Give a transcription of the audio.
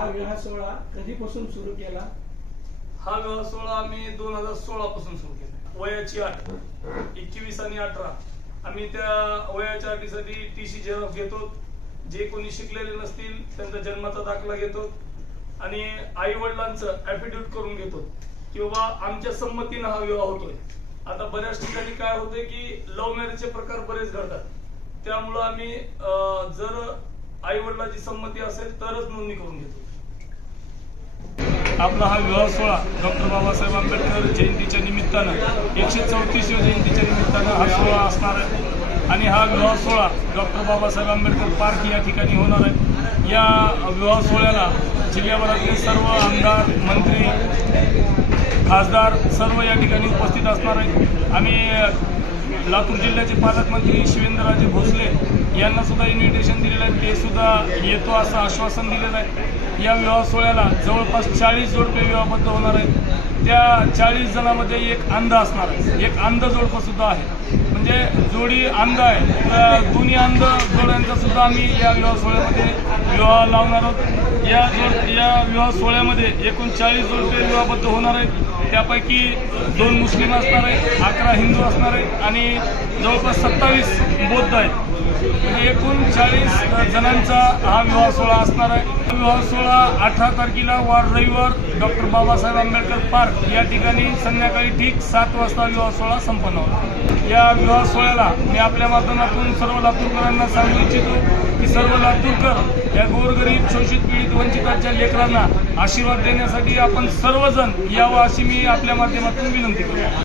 हा विवाह सोहळा कधीपासून सुरू केला? हा विवाह सोहळा आम्ही दोन हजार सोळा पासून सुरू केला. वयाची आठ. एकवीस आणि अठरा. आम्ही त्या वयाच्या अटीसाठी टी सी झेरॉक्स घेतो. जे कोणी शिकलेले नसतील त्यांचा जन्माचा दाखला घेतो. आणि आई वडिलांचं ऍफिडेव्हिट करून घेतो. किंवा आमच्या संमतीनं हा विवाह होतोय. आता बऱ्याच ठिकाणी काय होतंय की लव्ह मॅरेजचे प्रकार बरेच घडतात. त्यामुळं आम्ही अं, जर आई वडिलांची संमती असेल तरच नोंदणी करून घेतो. आपला हा विवाह सोहळा डॉक्टर बाबासाहेब आंबेडकर जयंतीच्या निमित्तानं एकशे चौतीसव्या जयंतीच्या निमित्तानं हा सोहळा असणार आहे. आणि हा विवाह सोहळा डॉक्टर बाबासाहेब आंबेडकर पार्क या ठिकाणी होणार आहे. या विवाह सोहळ्याला जिल्ह्याभरातले सर्व आमदार मंत्री खासदार सर्व या ठिकाणी उपस्थित असणार आहेत. आम्ही लातूर जिल्ह्याचे पालकमंत्री शिवेंद्रराजे भोसले यांना सुद्धा इन्व्हिटेशन दिलेलं आहे. ते सुद्धा येतो असं आश्वासन दिलेलं आहे. या विवाह सोहळ्याला जवळपास चाळीस जोडपे विवाहबद्ध होणार आहेत. त्या चाळीस जणांमध्ये एक अंध असणार आहे. एक अंध जोडपं सुद्धा आहे. म्हणजे जोडी अंध आहे. तर दोन्ही अंध जोड्यांचा सुद्धा आम्ही या विवाह सोहळ्यामध्ये विवाह लावणार आहोत. या जोड या विवाह सोहळ्यामध्ये एकूण चाळीस जोडपे विवाहबद्ध होणार आहेत. त्यापैकी दोन मुस्लिम असणार आहेत अकरा हिंदू असणार आहेत आणि जवळपास सत्तावीस बौद्ध आहेत. एकूण चाळीस जणांचा हा विवाह सोहळा असणार आहे. विवाह सोहळा अठरा तारखेला वार रविवार डॉक्टर बाबासाहेब आंबेडकर पार्क. या ठिकाणी संध्याकाळी ठीक सात वाजता विवाह सोहळा संपन्न होतो. या विवाह सोहळ्याला मी आपल्या माध्यमातून सर्व लातूरकरांना सांगू इच्छितो की सर्व लातूरकर या गोरगरीब शोषित पीडित वंचितांच्या लेकरांना आशीर्वाद देण्यासाठी आपण सर्वजण यावं अशी मी आपल्या माध्यमातून विनंती करतो.